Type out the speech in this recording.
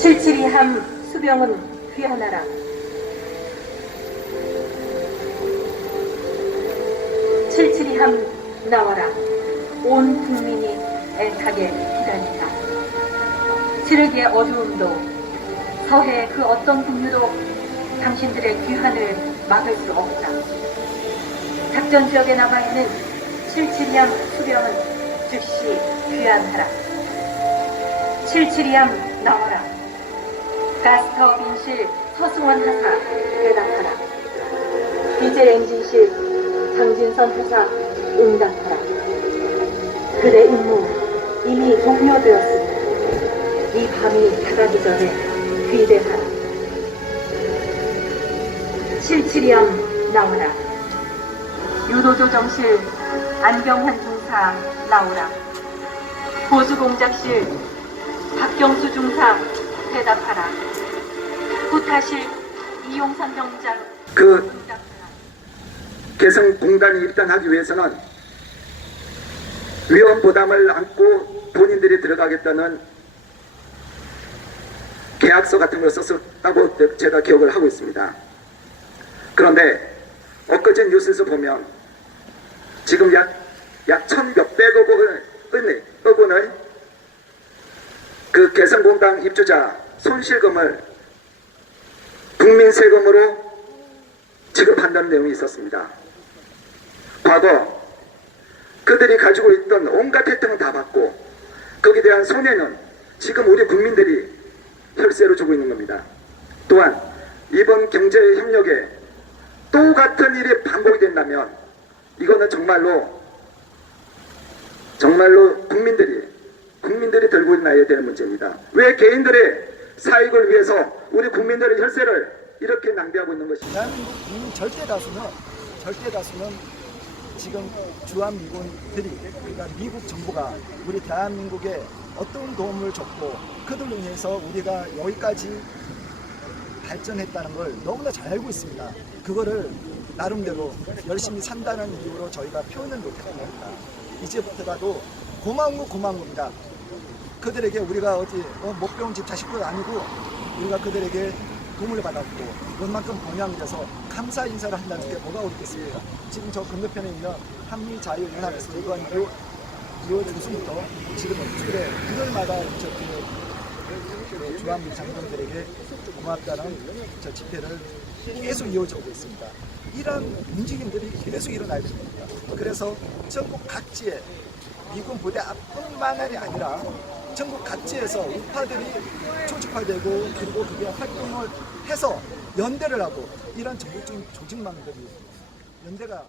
칠칠이 함 수병은 귀하나라. 칠칠이 함 나와라. 온 국민이 애타게 기다린다. 지르기의 어두움도 서해 그 어떤 국류도 당신들의 귀환을 막을 수 없다. 작전 지역에 남아 있는 칠칠이 함 수병은 즉시 귀환하라. 칠칠이 함 나와라. 가스터 빈실 서승원 하사 대답하라. 디젤 엔진실 장진선 하사 응답하라. 그대 임무 이미 종료되었습니다. 이 밤이 다가기 전에 귀대하라. 칠칠이함 나오라. 유도조 정실 안경환 중사 나오라. 보수공작실 박경수 중사 대답하라. 후타실 이용선 병장 그 응답하라. 개성 공단이 입단하기 위해서는 위험 부담을 안고 본인들이 들어가겠다는 계약서 같은 걸 썼었다고 제가 기억을 하고 있습니다. 그런데 엊그제 뉴스에서 보면 지금 약, 약 천몇백억 원을, 억 원을 그 개성공단 입주자 손실금을 국민 세금으로 지급한다는 내용이 있었습니다. 과거 그들이 가지고 있던 온갖 혜택은 다 받고 거기에 대한 손해는 지금 우리 국민들이 혈세로 주고 있는 겁니다. 또한 이번 경제협력에 또 같은 일이 반복이 된다면 이거는 정말로 정말로 국민들이 국민들이 들고 나야 되는 문제입니다. 왜 개인들의 사익을 위해서 우리 국민들의 혈세를 이렇게 낭비하고 있는 것입니까? 대한민국 절대 다수는 절대 다수는 지금 주한 미군들이 그러니까 미국 정부가 우리 대한민국에 어떤 도움을 줬고 그들로 인해서 우리가 여기까지 발전했다는 걸 너무나 잘 알고 있습니다. 그거를 나름대로 열심히 산다는 이유로 저희가 표현을 못했던 겁니다. 이제부터라도 고마운 거 고마운 겁니다. 그들에게 우리가 어디 어, 못 배운 집 자식도 아니고 우리가 그들에게 도움을 받았고 그만큼 봉양이 돼서 감사 인사를 한다는 게 뭐가 어렵겠습니까? 지금 저 건너편에 있는 한미자유연합에서 이건 요, 요 교수부터 지금 그래 그들마다 저 그, 주한미 장병들에게 고맙다는 저 집회를 계속 이어져 오고 있습니다. 이런 움직임들이 계속 일어나야 됩니다. 그래서 전국 각지에 미군 부대 뿐만이 아니라 전국 각지에서 우파들이 조직화되고 그리고 그게 활동을 해서 연대를 하고 이런 전국적인 조직망들이 연대가